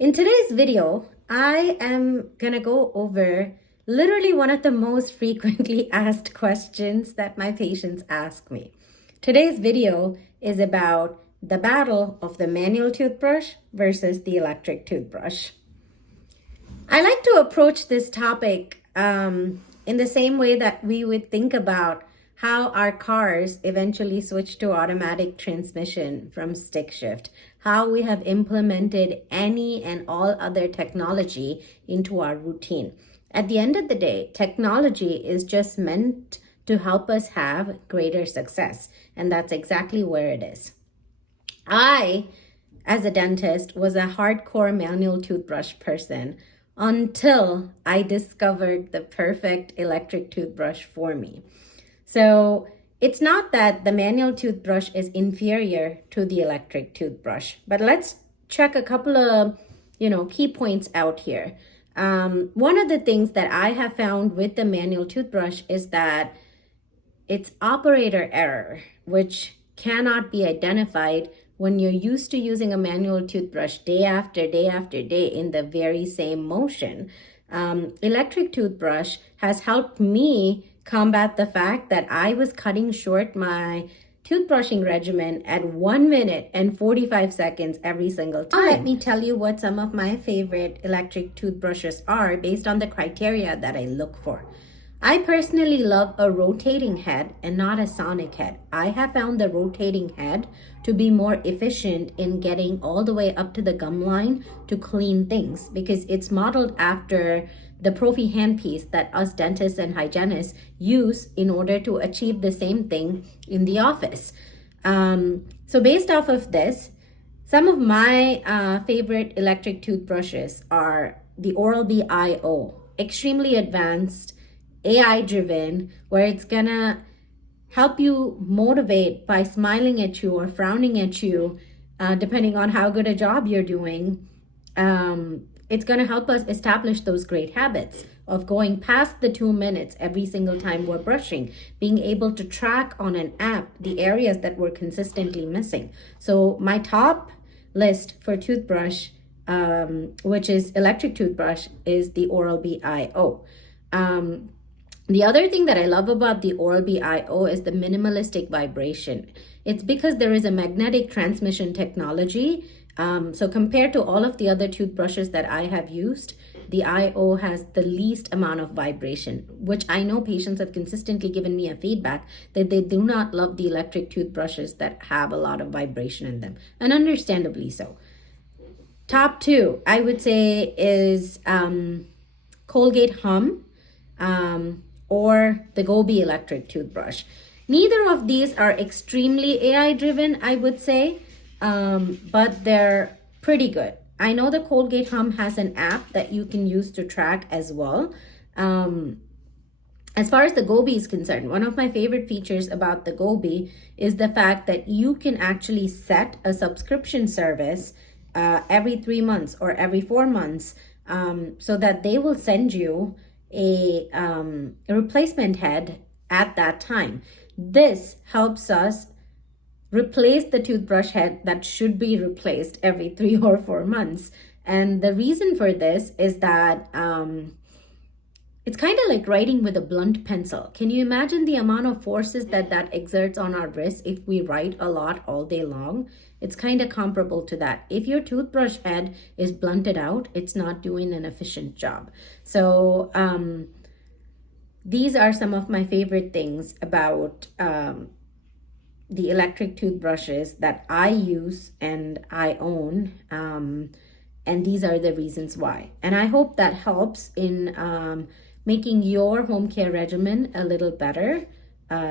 In today's video, I am going to go over literally one of the most frequently asked questions that my patients ask me. Today's video is about the battle of the manual toothbrush versus the electric toothbrush. I like to approach this topic in the same way that we would think about how our cars eventually switched to automatic transmission from stick shift, how we have implemented any and all other technology into our routine. At the end of the day, technology is just meant to help us have greater success, and that's exactly where it is. I, as a dentist, was a hardcore manual toothbrush person until I discovered the perfect electric toothbrush for me. So it's not that the manual toothbrush is inferior to the electric toothbrush, but let's check a couple of, key points out here. One of the things that I have found with the manual toothbrush is that it's operator error, which cannot be identified when you're used to using a manual toothbrush day after day after day in the very same motion. Electric toothbrush has helped me combat the fact that I was cutting short my toothbrushing regimen at 1 minute and 45 seconds every single time. Let me tell you what some of my favorite electric toothbrushes are based on the criteria that I look for. I personally love a rotating head and not a sonic head. I have found the rotating head to be more efficient in getting all the way up to the gum line to clean things because it's modeled after the Profi handpiece that us dentists and hygienists use in order to achieve the same thing in the office. So based off of this, some of my favorite electric toothbrushes are the Oral-B iO, extremely advanced, AI driven, where it's gonna help you motivate by smiling at you or frowning at you, depending on how good a job you're doing. It's gonna help us establish those great habits of going past the 2 minutes every single time we're brushing, being able to track on an app the areas that we're consistently missing. So my top list for toothbrush, which is electric toothbrush, is the Oral-B iO. The other thing that I love about the Oral-B iO is the minimalistic vibration. It's because there is a magnetic transmission technology. So compared to all of the other toothbrushes that I have used, the iO has the least amount of vibration, which I know patients have consistently given me a feedback that they do not love the electric toothbrushes that have a lot of vibration in them, and understandably so. Top two, I would say, is Colgate Hum, or the Gobi electric toothbrush. Neither of these are extremely AI driven, I would say, but they're pretty good. I know the Colgate Hum has an app that you can use to track as well. As far as the Gobi is concerned, one of my favorite features about the Gobi is the fact that you can actually set a subscription service every 3 months or every 4 months, so that they will send you a replacement head at that time. This helps us replace the toothbrush head that should be replaced every 3 or 4 months. And the reason for this is that it's kind of like writing with a blunt pencil. Can you imagine the amount of forces that exerts on our wrists if we write a lot all day long? It's kind of comparable to that. If your toothbrush head is blunted out, it's not doing an efficient job. So these are some of my favorite things about the electric toothbrushes that I use and I own. And these are the reasons why. And I hope that helps in making your home care regimen a little better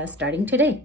starting today.